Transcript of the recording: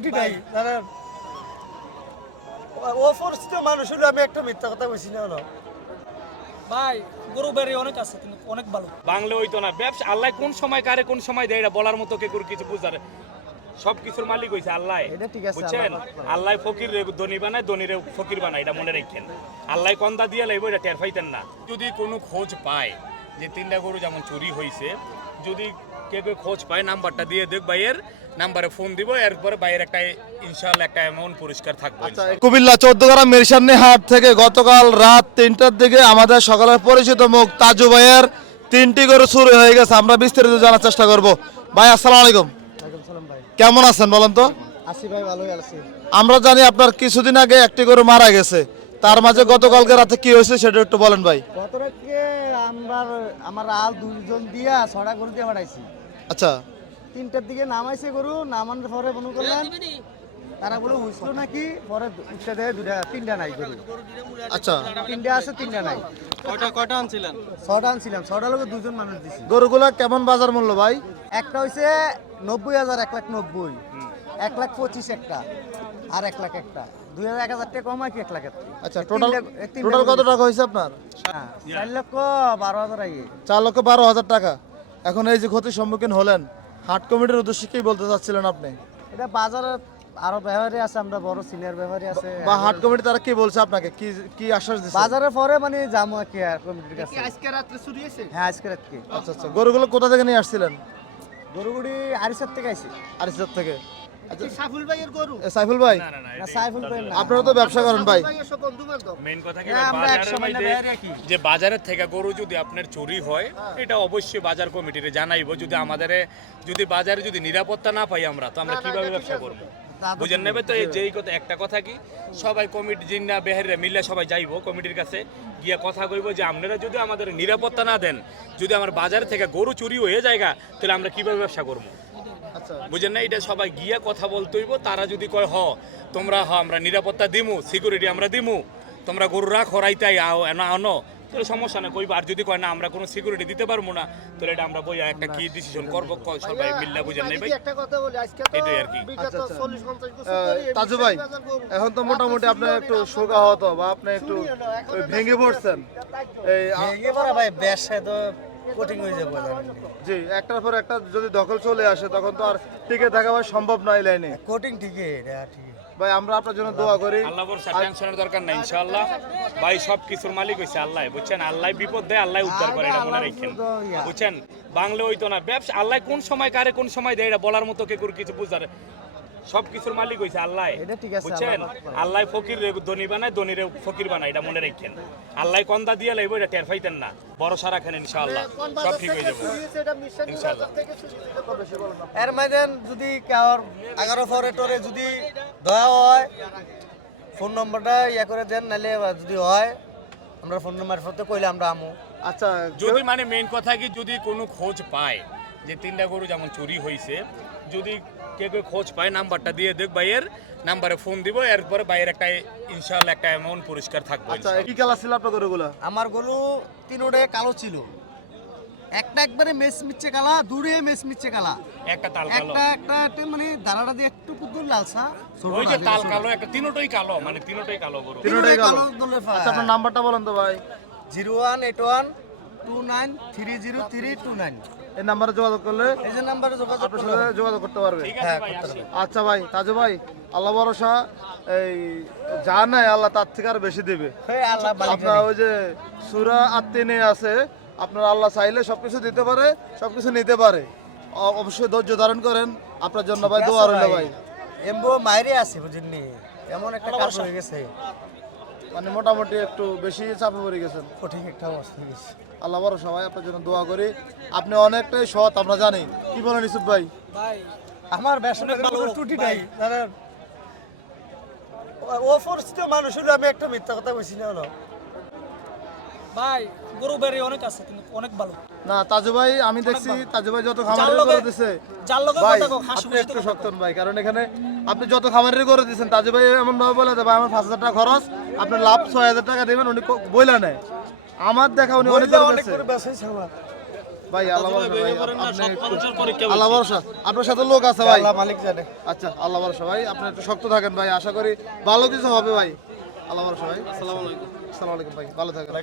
ত্রুটি নাই জানেন অপরিচিত মানুষ হলে আমি একটা মিথ্যা কথা বলছি না হলো ভাই গরু বেড়ে অনেক আছে কিন্তু অনেক ভালো বাংলা হইতো না ব্যবসা আল্লাহ কোন সময় কারে কোন সময় দেয় এটা বলার মতো কে করে কিছু বুঝার সব কিছুর মালিক হইছে আল্লাহ। এটা ঠিক আছে, বুঝছেন, আল্লাহ ফকির ধনী বানায়, ধনীরে ফকির বানায়, এটা মনে রাখেন। আল্লাহ কন্দা দিয়ে লাইব এটা টের পাইতেন না। যদি কোনো খোঁজ পায় যে 3টা গরু যেমন চুরি হয়েছে, যদি কেউ খোঁজ পায় নাম্বারটা দিয়ে দেখ ভাইয়ের নাম্বারে ফোন দিব, এরপরে ভাইয়ের একটা ইনশাআল্লাহ একটা অ্যামাউন্ট পুরস্কার থাকবে। কুমিল্লা 14 গ্রাম মিরসামনি হাট থেকে গতকাল রাত 3টার দিকে আমাদের সকলের পরিচিত মুখ তাজু ভাইয়ের 3টি গরু চুরি হয়ে গেছে। আমরা বিস্তারিত জানার চেষ্টা করব। ভাই আসসালামু আলাইকুম। কেমন আছেন বলেন তো? আসি ভাই, ভালোই আছি। আমরা জানি আপনার কিছুদিন আগে একটি গরু মারা গেছে, তার মাঝে গতকালকে রাতে কি হয়েছে সেটা একটু বলেন ভাই। গত রাতে আমার আল দুইজন দিয়া 6টা গরু দিয়ে পাঠাইছি। আচ্ছা, 3টার দিকে নামাইছে গরু, নামানোর পরে মনে করলেন তারা বলে হইছিল নাকি, পরে উঠতে দেয় 3টা নাই গরু। আচ্ছা, 3টা আছে, 3টা নাই। কয়টা আনছিলেন? 6টা আনছিলাম, 6টা লোকে দুজন মানুষ দিছি। গরুগুলা কেমন বাজার মূল্য ভাই? একটা হইছে 90,000, 1,90,000, 1,25,000 একটা, আর 1 লাখ একটা। 2,000 1,000 টাকা কম আর কি 1 লাখ একটা। আচ্ছা, টোটাল কত টাকা হয়েছে আপনার? 4,12,000 আইয়ে। 4,12,000 টাকা। এখন এই যে ক্ষতির সম্মুখীন হলেন, হাট কমিটির উদ্দেশ্যে কি বলতে চাচ্ছিলেন আপনি? এটা বাজারে আরো ব্যবহারী আছে, আমরা বড় সিনিয়র ব্যবহারী আছে, বা হাট কমিটি তারা কি বলছে আপনাকে, কি কি আশ্বাস দিচ্ছে? বাজারে পরে মানে যাবো কি আর কমিটির কাছে। আজকে রাতে চুরি হয়েছে? হ্যাঁ, আজকে রাতকে। আচ্ছা আচ্ছা, গরুগুলো কোথা থেকে নিয়ে আসছিলেন? গরুগুড়ি আরিসার থেকে আইছে। আরিসার থেকে। আচ্ছা, সাইফুল ভাইয়ের গরু? সাইফুল ভাই, না না না, না, সাইফুল ভাই না। আপনারা তো ব্যবসা করেন ভাই। মেইন কথা কি হ্যাঁ, আমরা বাজারের একসময় মধ্যে ব্যবহারী কি? যে বাজারের থেকে গরু যদি আপনার চুরি হয়, এটা অবশ্যই বাজার কমিটিরে জানাইবো। যদি আমাদের যদি বাজারে যদি নিরাপত্তা না পাই আমরা, তো আমরা কিভাবে ব্যবসা করবো? বুঝেন নেবে তো। যেই কথা, একটা কথা কি, সবাই কমিটি জিন্না বেহারে মিললে সবাই যাইবো কমিটির কাছে, গিয়া কথা কইব যে আপনারা যদি আমাদের নিরাপত্তা না দেন, যদি আমার বাজার থেকে গরু চুরি হয়ে জায়গা, তাহলে আমরা কিভাবে ব্যবসা করবো? আচ্ছা, বুঝেন না, এটা সবাই গিয়া কথা বলতে হইব। তারা যদি কয় তোমরা আমরা নিরাপত্তা দিমু, সিকিউরিটি আমরা দিমু, তোমরা গরু রাখো রাইতাই আনো, তাহলে সমস্যা না কইবা। আর যদি কয় না আমরা কোনো সিকিউরিটি দিতে পারবো না, তাহলে এটা আমরা বইয়া একটা কি ডিসিশন করবো সবাই মিল্লা। বুঝেন নাই ভাই, একটা কথা বলি, আজকে তো এটাই আর কি। বিগত 40-50 বছর ধরে তাজু ভাই, এখন তো মোটামুটি আপনার একটু শোকাহত বা আপনি একটু ওই ভেঙে পড়ছেন। এই ভেঙে পড়া ভাই, ব্যবসায় তো কোটিং হয়ে যাবে। জি, একটার পর একটা যদি দখল চলে আসে, তখন তো আর টিকে থাকা ভাই সম্ভব নয় লাইনে। কোটিং ঠিকই, এটা ঠিক। ভাই আমরা আপনার জন্য দোয়া করি। আল্লাহ ভরসা, টেনশনের দরকার নাই ইনশাআল্লাহ। ভাই সব কিছুর মালিক হইছে আল্লাহ। বুঝছেন, আল্লাহ বিপদ দেয়, আল্লাহ উদ্ধার করে, এটা মনে রাখেন। বুঝছেন, বাংলা হইতো না ব্যবসা আল্লাহ কোন সময় কারে কোন সময় দেয় এটা বলার মতো কে করে কিছু বুঝার সব কিছুর মালিক হইছে আল্লাহ। এটা ঠিক আছে, বুঝছেন, আল্লাহ ফকির ধনী বানায়, ধনীরে ফকির বানায়, এটা মনে রাখেন। আল্লাহ কন্দা দিয়ে লাইব এটা টের পাইতেন না। ভরসা রাখেন ইনশাআল্লাহ, সব ঠিক হয়ে যাবে ইনশাআল্লাহ। এর মাঝে যদি কার 11 পরে টরে যদি দয়া হয়, ফোন নম্বরটা ইয়া করে দেন, নাহলে যদি হয় আমরা ফোন নাম্বার ফতে কইলে আমরা আমু। আচ্ছা, যদি মানে মেইন কথা কি, যদি কোনো খোঁজ পায় যে 3টা গরু যেমন চুরি হয়েছে, যদি কেউ খোঁজ পায় নাম্বারটা দিয়ে দেখ ভাইয়ের নাম্বারে ফোন দিব, এরপরে ভাইয়ের একটা ইনশাআল্লাহ একটা অ্যামাউন্ট পুরস্কার থাকবে। আচ্ছা, কি কালার ছিল আপনার গরুগুলা? আমার গরু 3টা কালো ছিল, একটা একবারে মেস মিচ্ছে কালা, দূরে মেস মিচ্ছে কালা, একটা তাল কালো, একটা মানে দাঁড়াটা দিয়ে একটু কুদুর লালসা, ওই যে তাল কালো, একটা তিনটাই কালো, মানে তিনটাই কালো গরু। তিনটাই কালো। দলে আচ্ছা, আপনার নাম্বারটা বলেন তো ভাই। 01812930329। এই নাম্বারে যোগাযোগ করলে এই যে নাম্বারে যোগাযোগ আপনার সাথে যোগাযোগ করতে পারবে। ঠিক আছে ভাই, আসি। আচ্ছা ভাই, তাজু ভাই, আল্লাহ ভরসা, এই যা নাই আল্লাহ তার থেকে আর বেশি দেবে। হ্যাঁ, আল্লাহ মালিক আপনার ওই যে সূরা আত-তিনে আছে, আপনার আল্লাহ চাইলে সবকিছু দিতে পারে, সবকিছু নিতে পারে। অবশ্যই ধৈর্য ধারণ করেন। আপনার জন্য ভাই দোয়া রইল ভাই। এমবো মাইরে আছে বুঝিনি, এমন একটা কাজ হয়ে গেছে, মানে মোটামুটি একটু বেশি চাপে পড়ে গেছেন। কঠিন একটা অবস্থা হয়ে গেছে। আল্লাহ ভরসা ভাই, আপনার জন্য দোয়া করি। আপনি অনেকটাই সৎ, আমরা জানি। কি বলেন ইউসুফ ভাই? ভাই আমার ব্যবসায় কোনো ত্রুটি নাই জানেন, অপরিচিত মানুষ হলে আমি একটা মিথ্যা কথা বলছি না হলো। ভাই গরু বেড়ে অনেক আছে কিন্তু অনেক ভালো। না তাজু ভাই, আমি দেখছি তাজু ভাই যত খামারের যার লগে- করে দিছে যার লগে ভাই, কথা কও, হাসি আপনি খুশিতে একটু কথা শক্তন ভাই, কারণ এখানে আপনি যত খামারের করে দিচ্ছেন, তাজু ভাই এমন ভাবে বলে দেয় ভাই আমার 5,000 টাকা খরচ, আপনি লাভ 6,000 টাকা দেবেন, উনি বইলা নেয়। আমার দেখা উনি অনেক করে অনেক দিচ্ছে। করে ব্যবসায়ী আমার ভাই আল্লাহ ভরসা ভাই, আপনি একটু- মানুষের পরীক্ষা আল্লাহ ভরসা, আপনার সাথে লোক আছে ভাই। আল্লাহ মালিক জানে। আচ্ছা আল্লাহ ভরসা ভাই, আপনি একটু শক্ত থাকেন ভাই, আশা করি ভালো কিছু হবে ভাই। আল্লাহ ভরসা ভাই। আসসালামু আলাইকুম। আসসালামু আলাইকুম ভাই, ভালো থাকেন।